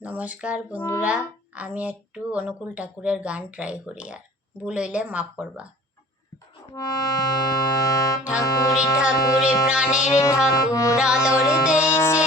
নমস্কার বন্ধুরা, আমি একটু অনুকূল ঠাকুরের গান ট্রাই করি, আর ভুল হইলে মাফ করবা। ঠাকুরে ঠাকুরে প্রাণের ঠাকুর আলোর দেশে